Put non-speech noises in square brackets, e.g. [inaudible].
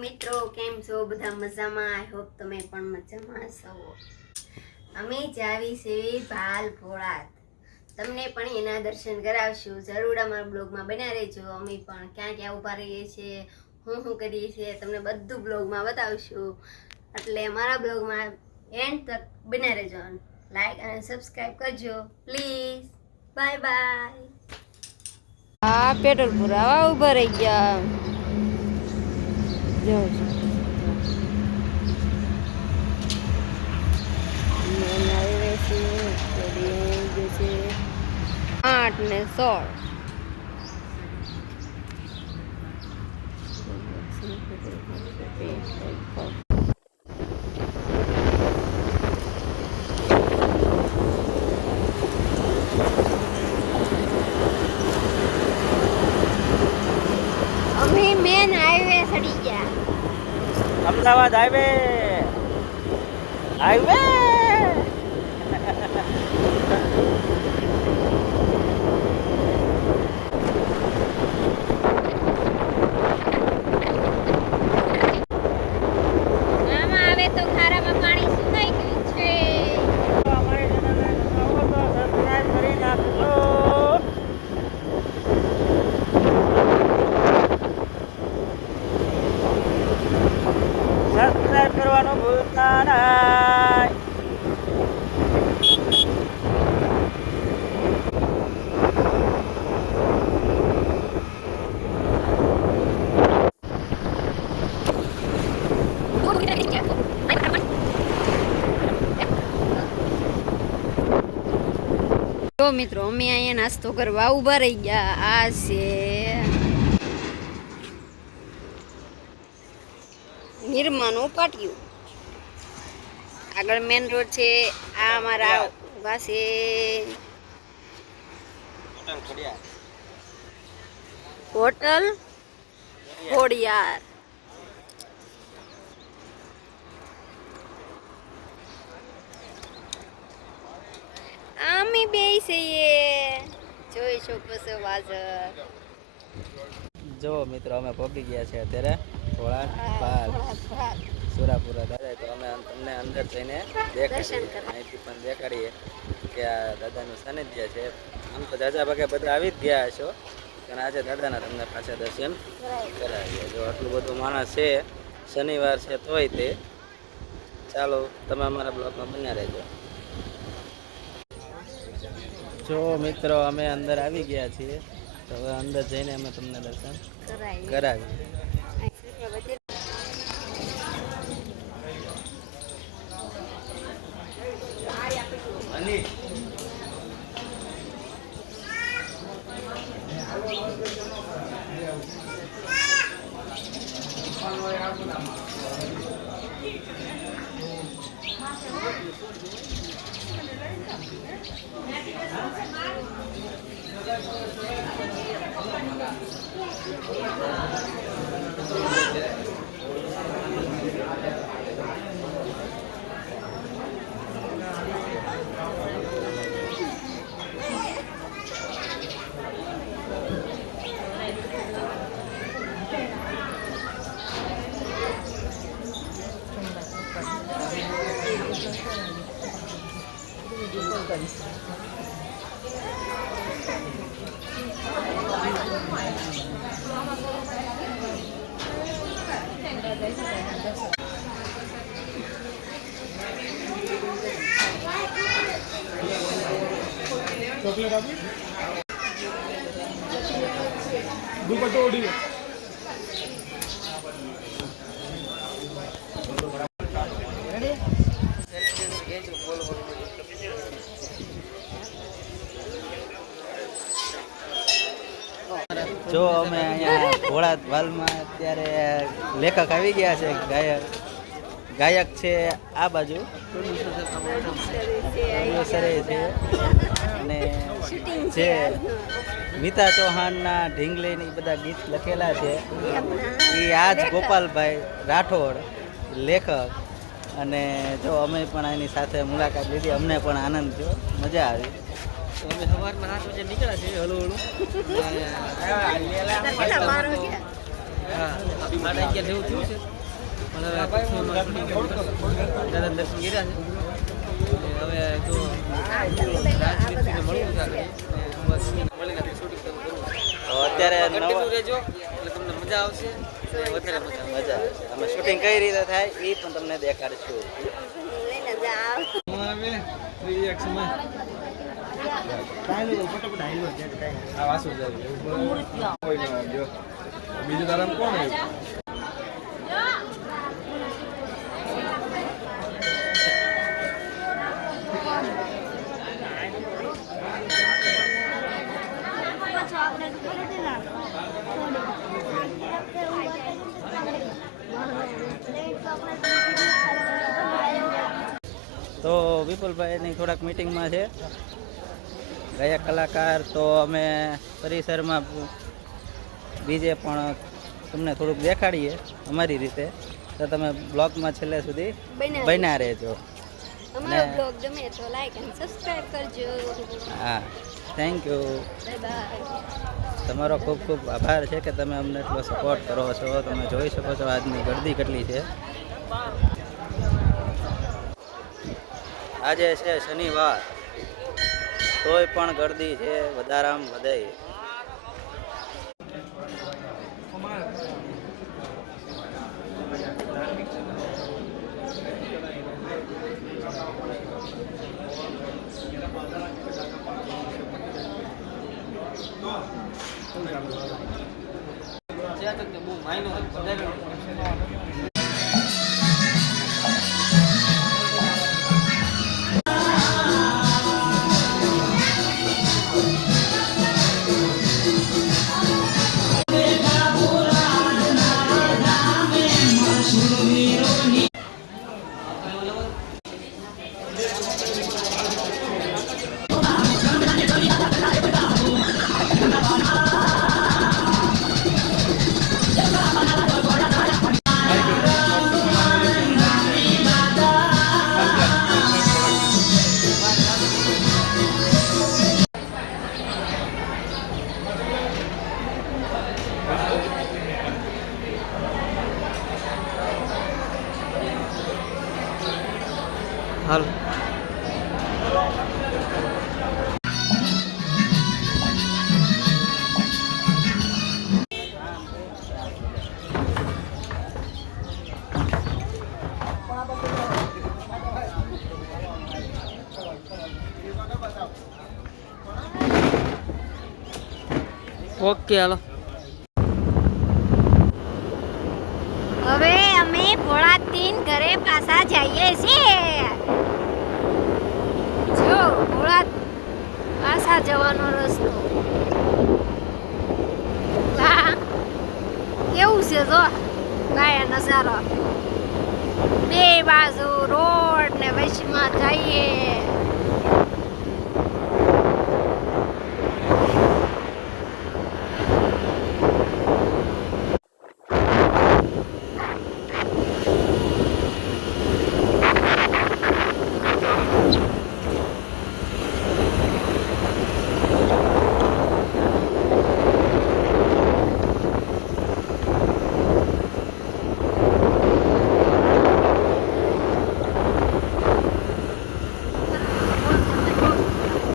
મિત્રો, કેમ છો? બધા મજામાં? આઈ હોપ તમે પણ મજામાં છો અમે જાવી છે ભાલ ભોળાત. તમને પણ એના દર્શન કરાવશું. જરૂર અમારા બ્લોગમાં બન્યા રહેજો. અમે પણ ક્યાં ક્યાં ઊભા રહીએ છીએ, હું શું કરીએ છીએ, તમને બધું બ્લોગમાં બતાવશું. એટલે અમારા બ્લોગમાં એન્ડ તક બન્યા રહેજો. લાઈક અને સબસ્ક્રાઈબ કરજો. પ્લીઝ બાય બાય આ પેટ્રોલ પુરાવા ઊભા રહી ગયા. જો આઠ ને સોળ અમે મેન હાઈવે ચડી ગયા અમદાવાદ હાઈવે. હાઈવે આમાં આવે તો ખારામાં પાણી સુકાઈ ગયું છે સબસ્ક્રાઇબ કરી નાખજો સબસ્ક્રાઇબ કરવાનું ભૂલતા નહીં જો મિત્રો અમે અહીંયા નાસ્તો કરવા ઊભા રહી ગયા. આ છે. નિર્માનું પાટિયું આગળ મેન રોડ છે. આ અમારા ઊભા છે. હોટલ ખોડિયાર. અમે બે છીએ. જોઈ શકો છો જો મિત્રો અમે પહોંચી ગયા છે અત્યારે થોડા પાર સુરાપુરા દાદા તો અમે તમને અંદર જઈને દેખાડીએ. અહીંથી પણ દેખાડીએ કે આ દાદાનું સાનિધ્ય છે. આમ તો જાજા ભાગે બધા આવી જ ગયા હશો પણ આજે દાદાના તમને પાછા દર્શન કરાવીએ. જો આટલું બધું માણસ છે શનિવાર છે તોય તે. ચાલો તમે અમારા બ્લોગમાં બન્યા રહેજો. જો મિત્રો અમે અંદર આવી ગયા છીએ. તો હવે અંદર જઈને અમે તમને દર્શન Yeah. જો અમે અહીંયા ઘોડા વાલમાં અત્યારે લેખક આવી ગયા છે ગાયક. ગાયક છે આ બાજુ. છે. અને જે મિતા ચૌહાણના ઢીંગલી ને બધા ગીત લખેલા છે. એ આજ ગોપાલભાઈ રાઠોડ લેખક. અને જો અમે પણ એની સાથે મુલાકાત લીધી અમને પણ આનંદ થયો મજા આવી. અમે સવારમાં આઠ વાગે નીકળ્યા છીએ હળુ હળુ [laughs] કેટલા બાર વાગ્યા? હા સાડા અગિયાર જેવું થયું છે. પણ હવે દર્શન કર્યા છે. હવે મળવું મળીને શૂટિંગ કરવું અત્યારે રહેજો એટલે તમને મજા આવશે. વધારે મજા મજા આવશે. અમે શૂટિંગ કઈ રીતે થાય એ પણ તમને દેખાડશું. બીજું તારા કોણ આવ્યું તો વિપુલભાઈની થોડાક મિટિંગમાં છે. ગયા કલાકાર તો અમે પરિસરમાં બીજે પણ તમને થોડુંક દેખાડીએ અમારી રીતે. તો તમે બ્લોગમાં છેલ્લે સુધી બન્યા રહેજો. અમારો ને- બ્લોગ ગમે તો લાઈક અને સબસ્ક્રાઇબ કરજો. હા. થેન્ક યુ તમારો ખૂબ ખૂબ આભાર છે કે તમે અમને એટલો સપોર્ટ કરો છો. તમે જોઈ શકો છો આજની ગરદી કેટલી છે. આજે છે શનિવાર. તોય પણ ગરદી છે વધારામાં વધે બહુ માયનો હાલ. ઓકે હાલો. હવે અમે ભોળાતીન ઘરે પાછા જઈએ છીએ જો ભોળા પાછા જવાનો રસ્તો. વાહ. કેવું છે જો? ગાય નજારો. બે બાજુ રોડ ને વચમાં જઈએ.